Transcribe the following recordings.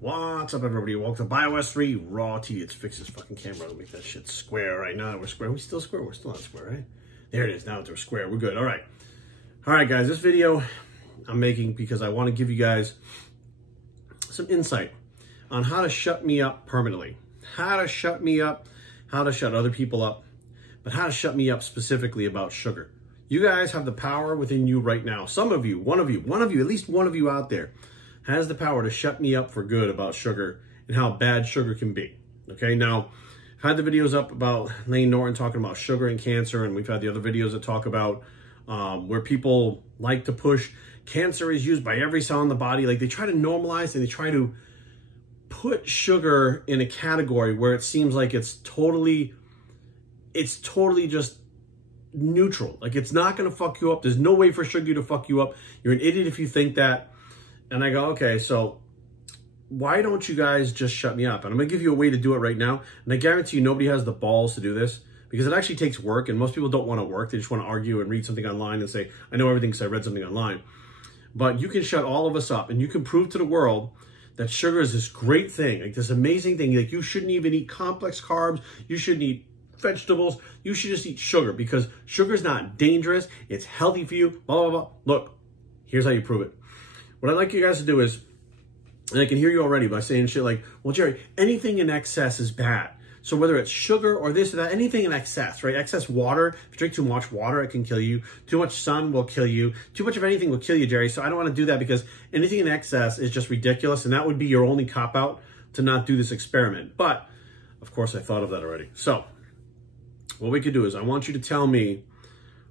What's up, everybody? Welcome to BioS 3 Raw T. Let's fix this fucking camera. Let's make that shit square right now. We're square. Are we still square? We're still not square, right? There it is. Now it's square. We're good. All right. All right, guys. This video I'm making because I want to give you guys some insight on how to shut me up permanently. How to shut me up, how to shut other people up, but how to shut me up specifically about sugar. You guys have the power within you right now. Some of you, one of you, at least one of you out there has the power to shut me up for good about sugar and how bad sugar can be. Okay, now, I've had the videos up about Layne Norton talking about sugar and cancer, and we've had the other videos that talk about where people like to push cancer is used by every cell in the body. Like, they try to normalize and they try to put sugar in a category where it seems like it's totally just neutral. Like, it's not going to fuck you up. There's no way for sugar to fuck you up. You're an idiot if you think that. And I go, okay, so why don't you guys just shut me up? And I'm going to give you a way to do it right now. And I guarantee you nobody has the balls to do this because it actually takes work. And most people don't want to work. They just want to argue and read something online and say, I know everything because I read something online. But you can shut all of us up and you can prove to the world that sugar is this great thing, like this amazing thing. Like, you shouldn't even eat complex carbs. You shouldn't eat vegetables. You should just eat sugar because sugar is not dangerous. It's healthy for you, blah, blah, blah. Look, here's how you prove it. What I'd like you guys to do is, and I can hear you already by saying shit like, well, Jerry, anything in excess is bad. So whether it's sugar or this or that, anything in excess, right? Excess water, if you drink too much water, it can kill you. Too much sun will kill you. Too much of anything will kill you, Jerry. So I don't want to do that because anything in excess is just ridiculous. And that would be your only cop-out to not do this experiment. But, of course, I thought of that already. So what we could do is I want you to tell me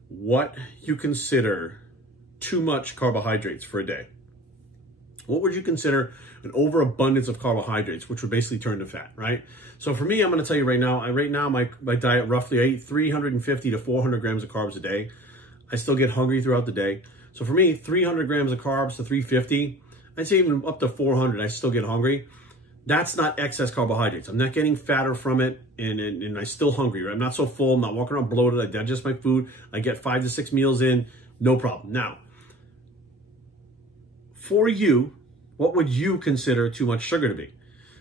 what you consider too much carbohydrates for a day. What would you consider an overabundance of carbohydrates, which would basically turn to fat, right? So for me, I'm going to tell you right now, my diet, roughly, I eat 350 to 400 grams of carbs a day. I still get hungry throughout the day. So for me, 300 grams of carbs to 350, I'd say even up to 400, I still get hungry. That's not excess carbohydrates. I'm not getting fatter from it, and I'm still hungry, right? I'm not so full. I'm not walking around bloated. I digest my food. I get 5 to 6 meals in, no problem. Now, for you, what would you consider too much sugar to be?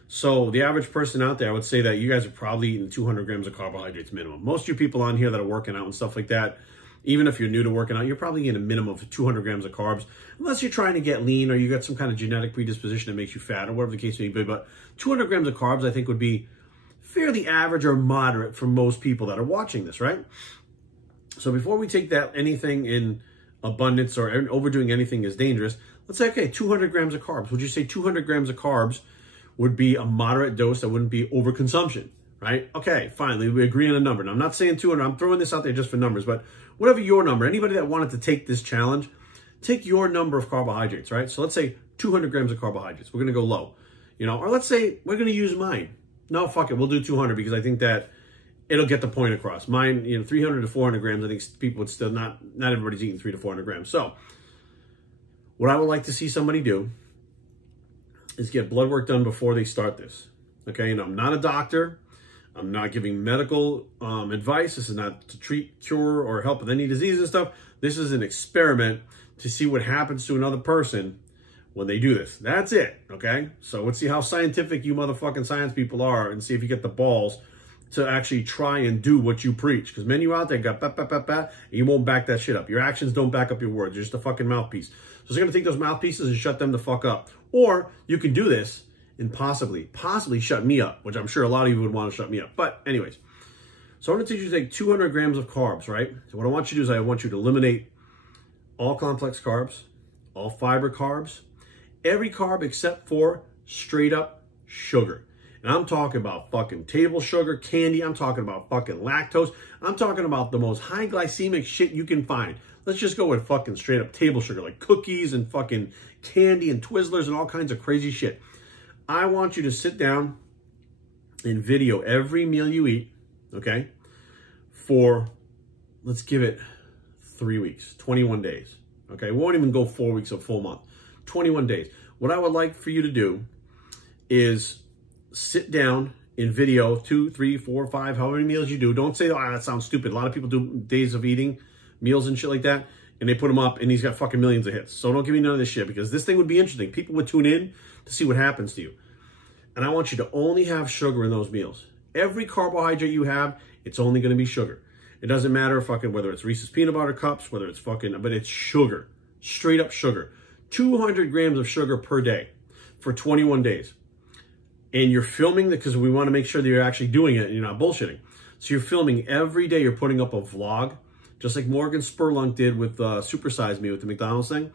So the average person out there, I would say that you guys are probably eating 200 grams of carbohydrates minimum. Most of you people on here that are working out and stuff like that, even if you're new to working out, you're probably eating a minimum of 200 grams of carbs, unless you're trying to get lean or you got some kind of genetic predisposition that makes you fat or whatever the case may be. But 200 grams of carbs, I think, would be fairly average or moderate for most people that are watching this, right? So before we take that anything in abundance or overdoing anything is dangerous, let's say, okay, 200 grams of carbs. Would you say 200 grams of carbs would be a moderate dose that wouldn't be overconsumption, right? Okay, finally, we agree on a number. Now, I'm not saying 200. I'm throwing this out there just for numbers, but whatever your number, anybody that wanted to take this challenge, take your number of carbohydrates, right? So let's say 200 grams of carbohydrates. We're going to go low, or let's say we're going to use mine. No, fuck it. We'll do 200 because I think that it'll get the point across. Mine, 300 to 400 grams, I think people would still not everybody's eating 300 to 400 grams. So what I would like to see somebody do is get blood work done before they start this. Okay, and I'm not a doctor. I'm not giving medical advice. This is not to treat, cure, or help with any disease and stuff. This is an experiment to see what happens to another person when they do this. That's it, okay? So let's see how scientific you motherfucking science people are and see if you get the balls to actually try and do what you preach. Because many of you out there got and you won't back that shit up. Your actions don't back up your words. You're just a fucking mouthpiece. So you're going to take those mouthpieces and shut them the fuck up. Or you can do this and possibly shut me up, which I'm sure a lot of you would want to shut me up. But anyways, so I'm going to teach you to take 200 grams of carbs, right? So what I want you to do is I want you to eliminate all complex carbs, all fiber carbs, every carb except for straight up sugar. And I'm talking about fucking table sugar, candy. I'm talking about fucking lactose. I'm talking about the most high glycemic shit you can find. Let's just go with fucking straight up table sugar, like cookies and fucking candy and Twizzlers and all kinds of crazy shit. I want you to sit down and video every meal you eat, okay, for, let's give it 3 weeks, 21 days, okay? We won't even go 4 weeks, a full month, 21 days. What I would like for you to do is sit down in video 2, 3, 4, 5, however many meals you do. Don't say, oh, that sounds stupid. A lot of people do days of eating, meals and shit like that, and they put them up, and he's got fucking millions of hits. So don't give me none of this shit, because this thing would be interesting. People would tune in to see what happens to you. And I want you to only have sugar in those meals. Every carbohydrate you have, it's only going to be sugar. It doesn't matter fucking whether it's Reese's peanut butter cups, whether it's fucking, but it's sugar. Straight up sugar. 200 grams of sugar per day for 21 days. And you're filming because we want to make sure that you're actually doing it and you're not bullshitting. So you're filming every day. You're putting up a vlog, just like Morgan Spurlunk did with Super Size Me with the McDonald's thing.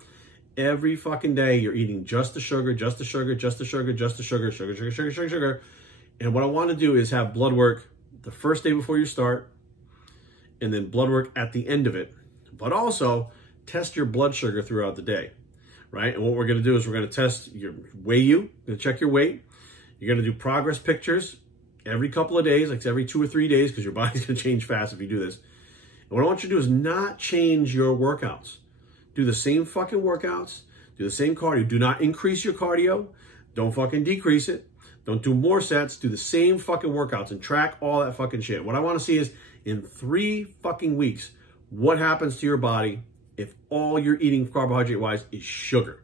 Every fucking day you're eating just the sugar, just the sugar, just the sugar, just the sugar, sugar, sugar, sugar, sugar, sugar. And what I want to do is have blood work the first day before you start, and then blood work at the end of it. But also test your blood sugar throughout the day, right? And what we're going to do is we're going to test weigh you, going to check your weight. You're going to do progress pictures every couple of days, like every 2 or 3 days, because your body's going to change fast if you do this. And what I want you to do is not change your workouts. Do the same fucking workouts. Do the same cardio. Do not increase your cardio. Don't fucking decrease it. Don't do more sets. Do the same fucking workouts and track all that fucking shit. What I want to see is in 3 fucking weeks, what happens to your body if all you're eating carbohydrate-wise is sugar.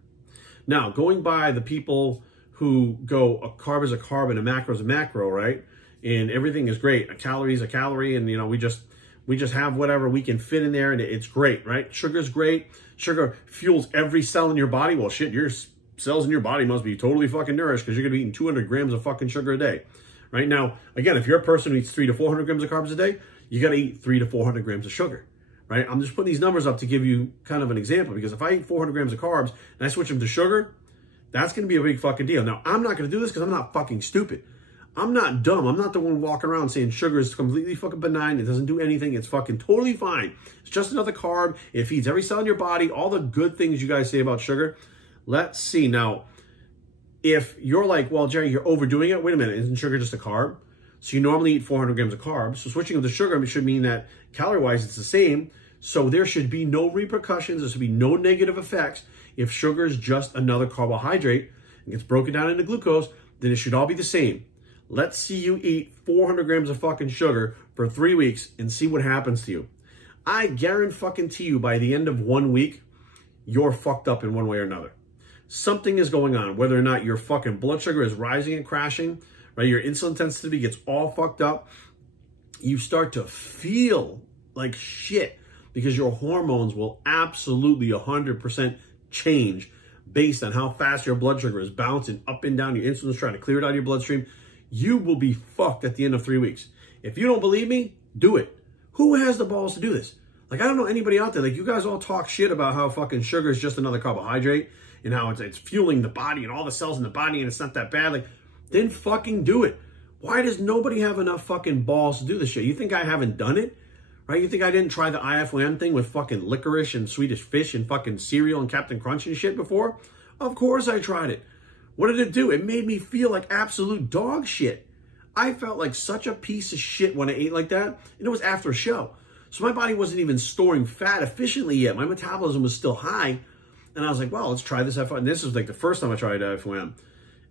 Now, going by the people who go a carb is a carb and a macro is a macro, right? And everything is great. A calorie is a calorie, and we just have whatever we can fit in there, and it's great, right? Sugar's great. Sugar fuels every cell in your body. Well, shit, your cells in your body must be totally fucking nourished because you're going to be eating 200 grams of fucking sugar a day, right? Now, again, if you're a person who eats 300 to 400 grams of carbs a day, you got to eat 300 to 400 grams of sugar, right? I'm just putting these numbers up to give you kind of an example, because if I eat 400 grams of carbs and I switch them to sugar, that's going to be a big fucking deal. Now, I'm not going to do this because I'm not fucking stupid. I'm not dumb. I'm not the one walking around saying sugar is completely fucking benign. It doesn't do anything. It's fucking totally fine. It's just another carb. It feeds every cell in your body. All the good things you guys say about sugar. Let's see. Now, if you're like, well, Jerry, you're overdoing it. Wait a minute. Isn't sugar just a carb? So you normally eat 400 grams of carbs. So switching them to sugar should mean that calorie-wise it's the same. So there should be no repercussions. There should be no negative effects. If sugar is just another carbohydrate and gets broken down into glucose, then it should all be the same. Let's see you eat 400 grams of fucking sugar for 3 weeks and see what happens to you. I guarantee you by the end of 1 week, you're fucked up in one way or another. Something is going on, whether or not your fucking blood sugar is rising and crashing, right? Your insulin sensitivity gets all fucked up. You start to feel like shit because your hormones will absolutely 100% change based on how fast your blood sugar is bouncing up and down. Your insulin is trying to clear it out of your bloodstream. You will be fucked at the end of 3 weeks. If you don't believe me, do it. Who has the balls to do this? Like, I don't know anybody out there. Like, you guys all talk shit about how fucking sugar is just another carbohydrate and how it's fueling the body and all the cells in the body and it's not that bad. Like, then fucking do it. Why does nobody have enough fucking balls to do this shit? You think I haven't done it? Right? You think I didn't try the IFYM thing with fucking licorice and Swedish fish and fucking cereal and Captain Crunch and shit before? Of course I tried it. What did it do? It made me feel like absolute dog shit. I felt like such a piece of shit when I ate like that. And it was after a show. So my body wasn't even storing fat efficiently yet. My metabolism was still high. And I was like, well, let's try this. And this was like the first time I tried IFYM.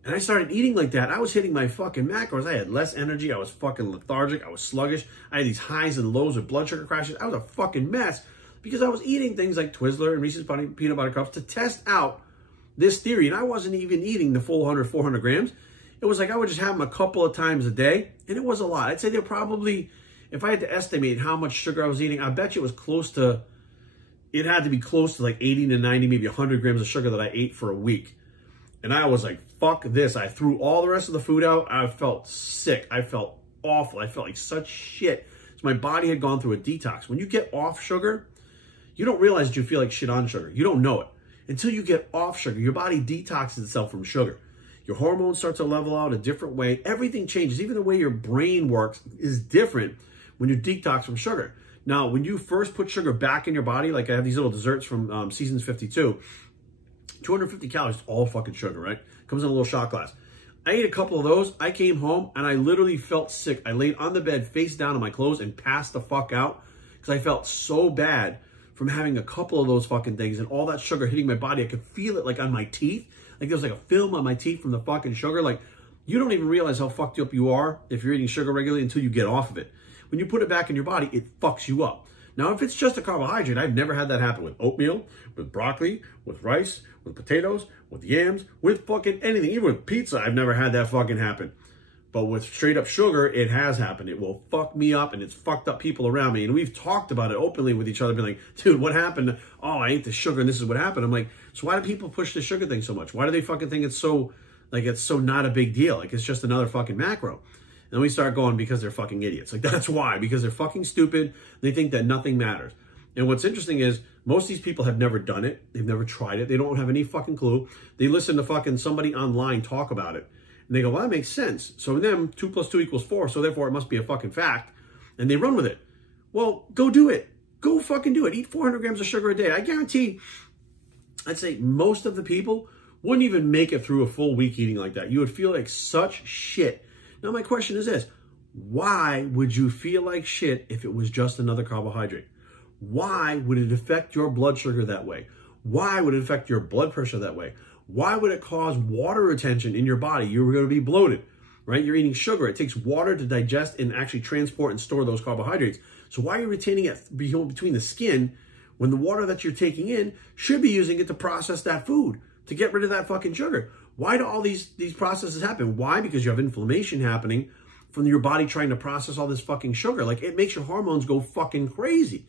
And I started eating like that. I was hitting my fucking macros. I had less energy. I was fucking lethargic. I was sluggish. I had these highs and lows with blood sugar crashes. I was a fucking mess because I was eating things like Twizzler and Reese's peanut butter cups to test out this theory. And I wasn't even eating the full 100, 400 grams. It was like I would just have them a couple of times a day. And it was a lot. I'd say they're probably, if I had to estimate how much sugar I was eating, I bet you it was close to, it had to be close to like 80 to 90, maybe 100 grams of sugar that I ate for a week. And I was like, fuck this. I threw all the rest of the food out. I felt sick. I felt awful. I felt like such shit. So my body had gone through a detox. When you get off sugar, you don't realize that you feel like shit on sugar. You don't know it. Until you get off sugar, your body detoxes itself from sugar. Your hormones start to level out a different way. Everything changes. Even the way your brain works is different when you detox from sugar. Now, when you first put sugar back in your body, like I have these little desserts from Seasons 52, 250 calories, all fucking sugar, right? Comes in a little shot glass. I ate a couple of those. I came home and I literally felt sick. I laid on the bed face down in my clothes and passed the fuck out because I felt so bad from having a couple of those fucking things and all that sugar hitting my body. I could feel it like on my teeth. Like there was like a film on my teeth from the fucking sugar. Like you don't even realize how fucked up you are if you're eating sugar regularly until you get off of it. When you put it back in your body, it fucks you up. Now, if it's just a carbohydrate, I've never had that happen with oatmeal, with broccoli, with rice, with potatoes, with yams, with fucking anything. Even with pizza, I've never had that fucking happen. But with straight up sugar, it has happened. It will fuck me up, and it's fucked up people around me. And we've talked about it openly with each other, being like, dude, what happened? Oh, I ate the sugar and this is what happened. I'm like, so why do people push the sugar thing so much? Why do they fucking think it's so not a big deal? Like, it's just another fucking macro. And we start going, because they're fucking idiots. Like, that's why. Because they're fucking stupid. They think that nothing matters. And what's interesting is most of these people have never done it. They've never tried it. They don't have any fucking clue. They listen to fucking somebody online talk about it. And they go, well, that makes sense. So in them, 2 + 2 = 4. So therefore, it must be a fucking fact. And they run with it. Well, go do it. Go fucking do it. Eat 400 grams of sugar a day. I guarantee, I'd say most of the people wouldn't even make it through a full week eating like that. You would feel like such shit. Now, my question is this. Why would you feel like shit if it was just another carbohydrate? Why would it affect your blood sugar that way? Why would it affect your blood pressure that way? Why would it cause water retention in your body? You're going to be bloated, right? You're eating sugar. It takes water to digest and actually transport and store those carbohydrates. So why are you retaining it between the skin when the water that you're taking in should be using it to process that food, to get rid of that fucking sugar? Why do all these processes happen? Why? Because you have inflammation happening from your body trying to process all this fucking sugar. Like, it makes your hormones go fucking crazy.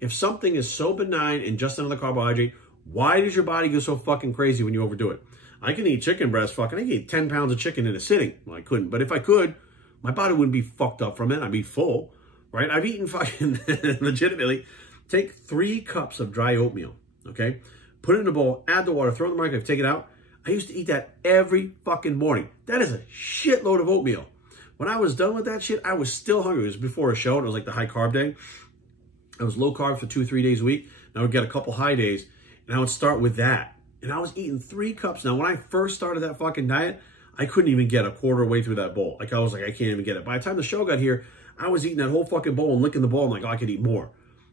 If something is so benign and just another carbohydrate, why does your body go so fucking crazy when you overdo it? I can eat chicken breast I can eat 10 pounds of chicken in a sitting. Well, I couldn't, but if I could, my body wouldn't be fucked up from it. I'd be full, right? I've eaten fucking, legitimately, take 3 cups of dry oatmeal, okay? Put it in a bowl, add the water, throw it in the microwave, take it out. I used to eat that every fucking morning. That is a shitload of oatmeal. When I was done with that shit, I was still hungry. It was before a show, and it was like the high carb day. I was low carb for 2 or 3 days a week, and I would get a couple high days, and I would start with that. And I was eating 3 cups. Now, when I first started that fucking diet, I couldn't even get a quarter way through that bowl. Like, I was like, I can't even get it. By the time the show got here, I was eating that whole fucking bowl and licking the bowl. I'm like, oh, I could eat more,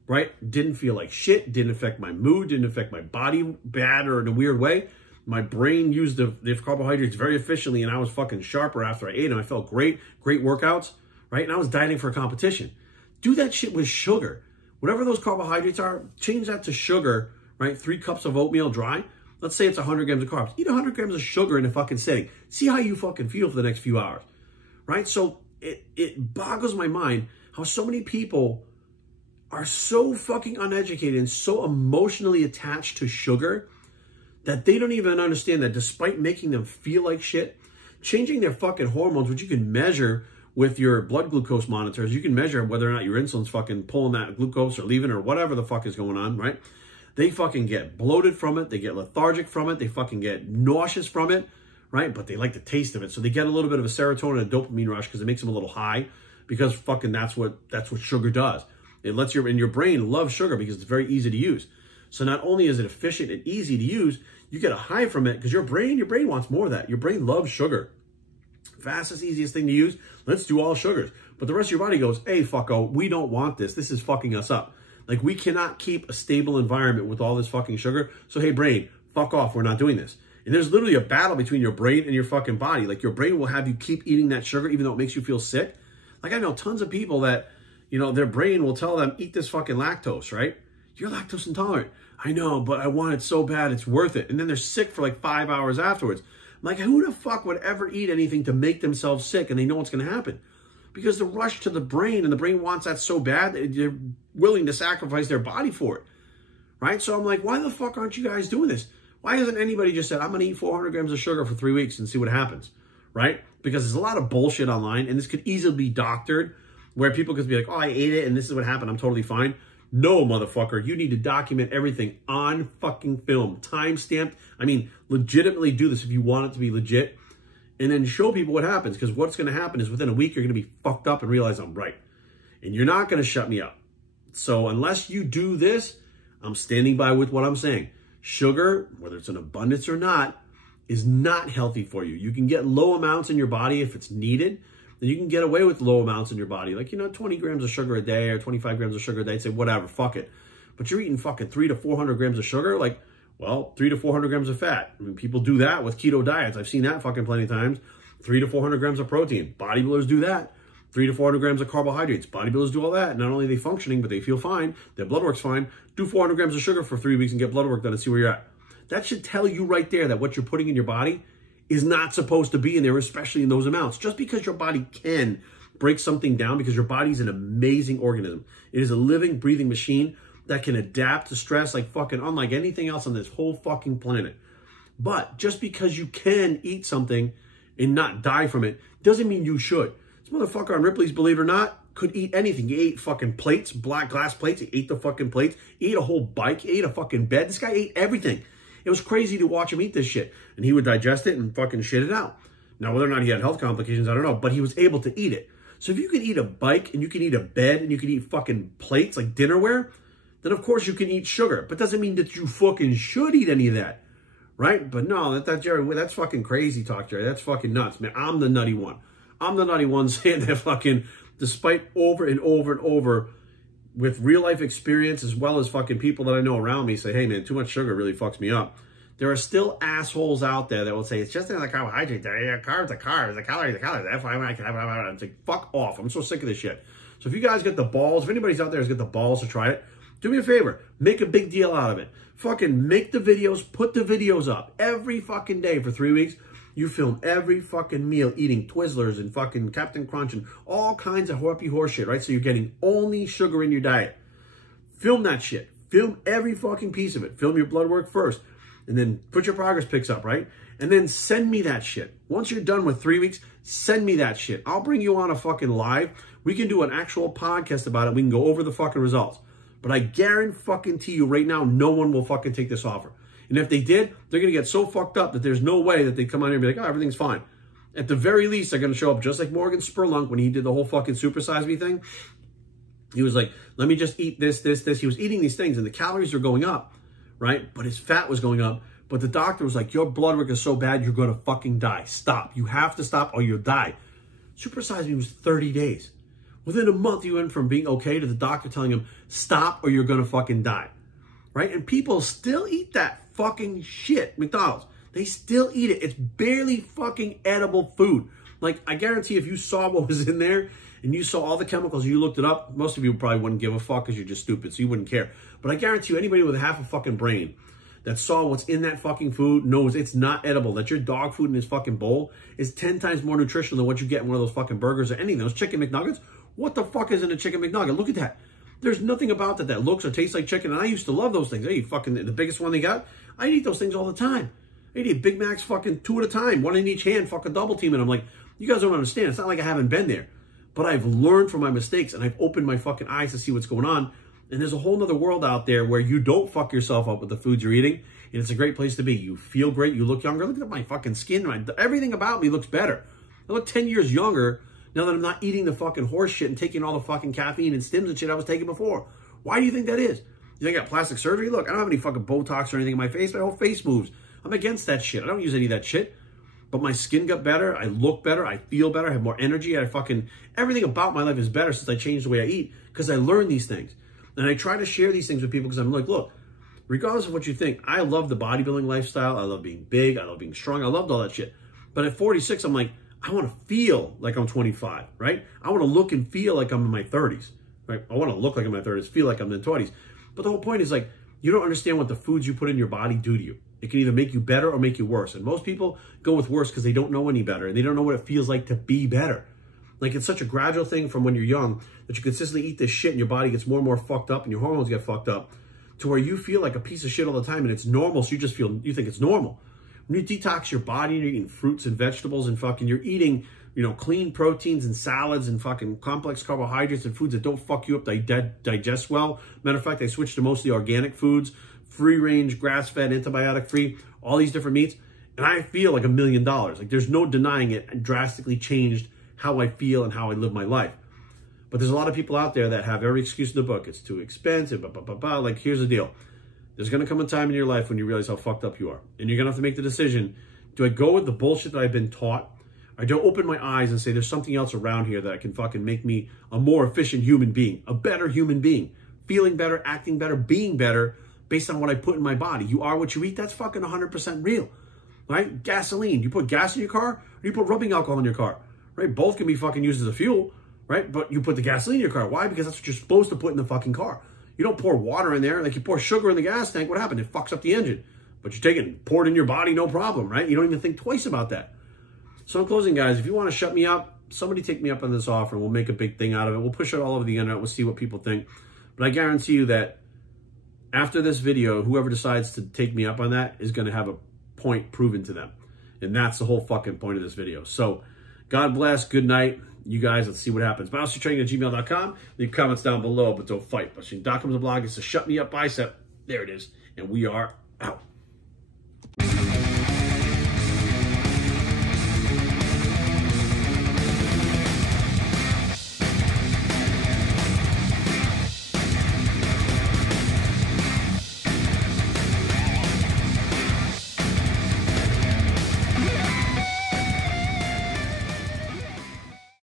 right? Didn't feel like shit. Didn't affect my mood. Didn't affect my body bad or in a weird way. My brain used the carbohydrates very efficiently, and I was fucking sharper after I ate them. I felt great, great workouts, right? And I was dieting for a competition. Do that shit with sugar. Whatever those carbohydrates are, change that to sugar, right? 3 cups of oatmeal dry. Let's say it's 100 grams of carbs. Eat 100 grams of sugar in a fucking sitting. See how you fucking feel for the next few hours, right? So it boggles my mind how so many people are so fucking uneducated and so emotionally attached to sugar that they don't even understand that despite making them feel like shit, changing their fucking hormones, which you can measure with your blood glucose monitors, you can measure whether or not your insulin's fucking pulling that glucose or leaving or whatever the fuck is going on, right? They fucking get bloated from it. They get lethargic from it. They fucking get nauseous from it, right? But they like the taste of it. So they get a little bit of a serotonin and dopamine rush because it makes them a little high, because fucking that's what sugar does. It lets your brain love sugar because it's very easy to use. So not only is it efficient and easy to use, you get a high from it because your brain wants more of that. Your brain loves sugar. Fastest, easiest thing to use. Let's do all sugars. But the rest of your body goes, hey, fucko, we don't want this. This is fucking us up. Like, we cannot keep a stable environment with all this fucking sugar. So, hey, brain, fuck off. We're not doing this. And there's literally a battle between your brain and your fucking body. Like, your brain will have you keep eating that sugar even though it makes you feel sick. Like, I know tons of people that, you know, their brain will tell them, eat this fucking lactose, right? You're lactose intolerant. I know, but I want it so bad, it's worth it. And then they're sick for like 5 hours afterwards. I'm like, who the fuck would ever eat anything to make themselves sick and they know what's going to happen? Because the rush to the brain, and the brain wants that so bad that they're willing to sacrifice their body for it, right? So I'm like, why the fuck aren't you guys doing this? Why hasn't anybody just said, I'm going to eat 400 grams of sugar for 3 weeks and see what happens, right? Because there's a lot of bullshit online, and this could easily be doctored, where people could be like, oh, I ate it, and this is what happened. I'm totally fine. No, motherfucker, you need to document everything on fucking film, time-stamped. I mean, legitimately do this if you want it to be legit, and then show people what happens, because what's going to happen is within a week, you're going to be fucked up and realize I'm right, and you're not going to shut me up. So unless you do this, I'm standing by with what I'm saying. Sugar, whether it's in abundance or not, is not healthy for you. You can get low amounts in your body if it's needed. Then you can get away with low amounts in your body. Like, 20 grams of sugar a day or 25 grams of sugar a day. Say, whatever, fuck it. But you're eating fucking 300 to 400 grams of sugar. Like, well, 300 to 400 grams of fat. I mean, people do that with keto diets. I've seen that fucking plenty of times. 300 to 400 grams of protein. Bodybuilders do that. 300 to 400 grams of carbohydrates. Bodybuilders do all that. Not only are they functioning, but they feel fine. Their blood work's fine. Do 400 grams of sugar for 3 weeks and get blood work done and see where you're at. That should tell you right there that what you're putting in your body is not supposed to be in there, especially in those amounts. Just because your body can break something down, because your body's an amazing organism. It is a living, breathing machine that can adapt to stress like fucking unlike anything else on this whole fucking planet. But just because you can eat something and not die from it doesn't mean you should. This motherfucker on Ripley's, believe it or not, could eat anything. He ate fucking plates, black glass plates. He ate the fucking plates. He ate a whole bike. He ate a fucking bed. This guy ate everything. It was crazy to watch him eat this shit. And he would digest it and fucking shit it out. Now, whether or not he had health complications, I don't know. But he was able to eat it. So if you can eat a bike and you can eat a bed and you can eat fucking plates like dinnerware, then of course you can eat sugar. But doesn't mean that you fucking should eat any of that. Right? But no, Jerry, that's fucking crazy talk, Jerry. That's fucking nuts, man. I'm the nutty one. I'm the nutty one saying that fucking, despite over and over and over, with real life experience as well as fucking people that I know around me say, hey man, too much sugar really fucks me up. There are still assholes out there that will say, it's just another carbohydrate. Carbs are carbs. The calories are calories. That's why I can have it. It's like, fuck off. I'm so sick of this shit. So if you guys get the balls, if anybody's out there has got the balls to try it, do me a favor. Make a big deal out of it. Fucking make the videos, put the videos up every fucking day for 3 weeks. You film every fucking meal eating Twizzlers and fucking Captain Crunch and all kinds of happy horse shit, right? So you're getting only sugar in your diet. Film that shit. Film every fucking piece of it. Film your blood work first. And then put your progress pics up, right? And then send me that shit. Once you're done with 3 weeks, send me that shit. I'll bring you on a fucking live. We can do an actual podcast about it. We can go over the fucking results. But I guarantee you right now, no one will fucking take this offer. And if they did, they're going to get so fucked up that there's no way that they come out here and be like, oh, everything's fine. At the very least, they're going to show up just like Morgan Spurlunk when he did the whole fucking Supersize Me thing. He was like, let me just eat this. He was eating these things and the calories are going up, right? But his fat was going up. But the doctor was like, your blood work is so bad, you're going to fucking die. Stop. You have to stop or you'll die. Supersize Me was 30 days. Within a month, he went from being okay to the doctor telling him, stop or you're going to fucking die. Right? And people still eat that fucking shit. McDonald's. They still eat it. It's barely fucking edible food. Like, I guarantee if you saw what was in there and you saw all the chemicals, you looked it up, most of you probably wouldn't give a fuck because you're just stupid, so you wouldn't care. But I guarantee you, anybody with half a fucking brain that saw what's in that fucking food knows it's not edible, that your dog food in his fucking bowl is 10 times more nutritional than what you get in one of those fucking burgers or anything. Those chicken McNuggets, what the fuck is in a chicken McNugget? Look at that. There's nothing about that looks or tastes like chicken, and I used to love those things. I eat fucking the biggest one they got. I eat those things all the time. I eat Big Macs fucking 2 at a time, 1 in each hand, fucking double teaming. I'm like, you guys don't understand. It's not like I haven't been there. But I've learned from my mistakes, and I've opened my fucking eyes to see what's going on. And there's a whole nother world out there where you don't fuck yourself up with the foods you're eating, and it's a great place to be. You feel great. You look younger. Look at my fucking skin. Everything about me looks better. I look 10 years younger now that I'm not eating the fucking horse shit and taking all the fucking caffeine and stims and shit I was taking before. Why do you think that is? You think I got plastic surgery? Look, I don't have any fucking Botox or anything in my face. My whole face moves. I'm against that shit. I don't use any of that shit. But my skin got better. I look better. I feel better. I have more energy. Everything about my life is better since I changed the way I eat because I learned these things. And I try to share these things with people because I'm like, look, regardless of what you think, I love the bodybuilding lifestyle. I love being big. I love being strong. I loved all that shit. But at 46, I'm like, I want to feel like I'm 25, right? I want to look and feel like I'm in my 30s, right? I want to look like I'm in my 30s, feel like I'm in the 20s. But the whole point is like, you don't understand what the foods you put in your body do to you. It can either make you better or make you worse. And most people go with worse because they don't know any better and they don't know what it feels like to be better. Like it's such a gradual thing from when you're young that you consistently eat this shit and your body gets more and more fucked up and your hormones get fucked up to where you feel like a piece of shit all the time and it's normal. So you think it's normal. When you detox your body and you're eating fruits and vegetables and fucking you're eating, clean proteins and salads and fucking complex carbohydrates and foods that don't fuck you up, digest well. Matter of fact, I switched to mostly organic foods, free range, grass-fed, antibiotic-free, all these different meats. And I feel like $1 million. Like there's no denying it. It drastically changed how I feel and how I live my life. But there's a lot of people out there that have every excuse in the book. It's too expensive, Like, here's the deal. There's going to come a time in your life when you realize how fucked up you are. And you're going to have to make the decision. Do I go with the bullshit that I've been taught? Or do I open my eyes and say, there's something else around here that can fucking make me a more efficient human being, a better human being, feeling better, acting better, being better based on what I put in my body. You are what you eat. That's fucking 100% real, right? Gasoline. You put gas in your car or you put rubbing alcohol in your car, right? Both can be fucking used as a fuel, right? But you put the gasoline in your car. Why? Because that's what you're supposed to put in the fucking car. You don't pour water in there. Like you pour sugar in the gas tank. What happened? It fucks up the engine. But you take it and pour it in your body, no problem, right? You don't even think twice about that. So in closing, guys, if you want to shut me up, somebody take me up on this offer and we'll make a big thing out of it. We'll push it all over the internet. We'll see what people think. But I guarantee you that after this video, whoever decides to take me up on that is going to have a point proven to them. And that's the whole fucking point of this video. So God bless. Good night. You guys, let's see what happens. BiostreetTraining@gmail.com. Leave comments down below, but don't fight. But.com is a blog. It's a shut me up bicep. There it is. And we are out.